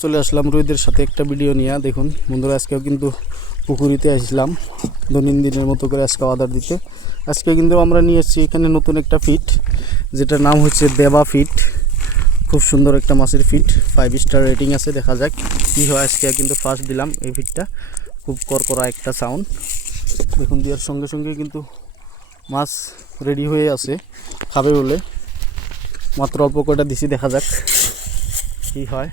চলে আসলাম রোহিতের সাথে একটা ভিডিও নিয়ে। দেখুন বন্ধুরা, আজকেও কিন্তু পুকুরিতে আসলাম দৈনন্দিনের মতো করে আজকে আদার দিতে। আজকে কিন্তু আমরা নিয়ে এসেছি এখানে নতুন একটা ফিট, যেটার নাম হচ্ছে দেবা ফিট। খুব সুন্দর একটা মাছের ফিট, 5 স্টার রেটিং আছে। দেখা যাক কী হয়। আজকে কিন্তু ফার্স্ট দিলাম এই ফিটটা, খুব করকরা একটা সাউন্ড। দেখুন দেওয়ার সঙ্গে সঙ্গে কিন্তু মাছ রেডি হয়ে আছে খাবে বলে। মাত্র অল্প কয়টা দিছি, দেখা যাক কী হয়।